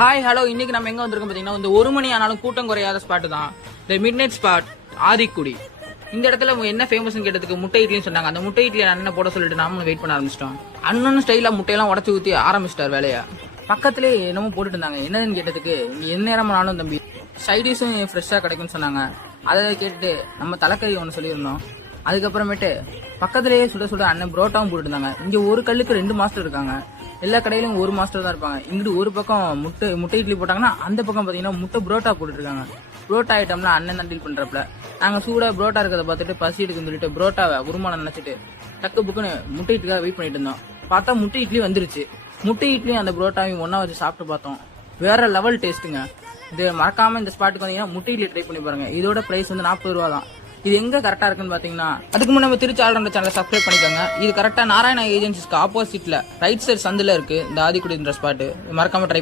Hi hello, இன்னைக்கு நம்ம எங்க வந்திருக்கோம் பாத்தீங்கன்னா, இந்த ஒரு மணி ஆனாலும் கூட்டம் குறையாத ஸ்பாட் தான் இந்த மிட் நைட் ஸ்பாட் ஆதிக்குடி. இந்த இடத்துல என்ன ஃபேமஸ் கேட்டதுக்கு முட்டை இட்லின்னு சொன்னாங்க. அந்த முட்டை இட்லி அண்ணன் போட சொல்லிட்டு நாமளும் வெயிட் பண்ண ஆரம்பிச்சிட்டோம். அண்ணனும் ஸ்டைலா முட்டையெல்லாம் உடச்சு ஊத்தி ஆரம்பிச்சிட்டார் வேலையா. பக்கத்திலே என்னமோ போட்டுட்டு இருந்தாங்க. என்னதுன்னு கேட்டதுக்கு என்ன நேரம் ஆனாலும் தம்பி சைடிஷும் ஃப்ரெஷ்ஷா கிடைக்கும்னு சொன்னாங்க. அதை கேட்டுட்டு நம்ம தலைக்கறி ஒன்று சொல்லியிருந்தோம். அதுக்கப்புறமேட்டு பக்கத்திலேயே சுட சுட அண்ணன் புரோட்டாவும் போட்டுட்டு இருந்தாங்க. இங்க ஒரு கல்லுக்கு 2 மாஸ்டர் இருக்காங்க. எல்லா கடையிலும் ஒரு மாஸ்டர் தான் இருப்பாங்க. இங்கிட்டு ஒரு பக்கம் முட்டை இட்லி போட்டாங்கன்னா அந்த பக்கம் பாத்தீங்கன்னா முட்டை புரோட்டா போட்டுட்டு இருக்காங்க. புரோட்டா ஐட்டம்லாம் அண்ணன் தான் டீல் பண்றப்பல. நாங்க சூடா புரோட்டா இருக்கிறத பார்த்துட்டு பசி எடுக்குன்னு சொல்லிட்டு புரோட்டாவை உருமானம் நினைச்சிட்டு டக்கு புக்குன்னு முட்டை இட்லிக்காக வெயிட் பண்ணிட்டு இருந்தோம். பார்த்தா முட்டை இட்லி வந்துருச்சு. முட்டை இட்லியும் அந்த புரோட்டாவையும் ஒன்னா வச்சு சாப்பிட்டு பார்த்தோம். வேற லெவல் டேஸ்ட்டுங்க. இது மறக்காம இந்த ஸ்பாட்டுக்கு வந்தீங்கன்னா முட்டை இட்லி ட்ரை பண்ணி பாருங்க. இதோட பிரைஸ் வந்து 40 ரூபா தான். இது எங்க கரெக்டா இருக்குன்னு பாத்தீங்கன்னா, அதுக்கு முன்னாடி நம்ம திருச்சி ஆல்ரவுண்டர் சேனலை சப்ஸ்கிரைப் பண்ணிக்கோங்க. இது கரெக்டா நாராயணா ஏஜென்சிஸ்க்கு ஆப்போசிட்ல ரைட் சைடு சந்தில இருக்கு இந்த ஆதிக்குடின்ற ஸ்பாட். மறக்காம ட்ரை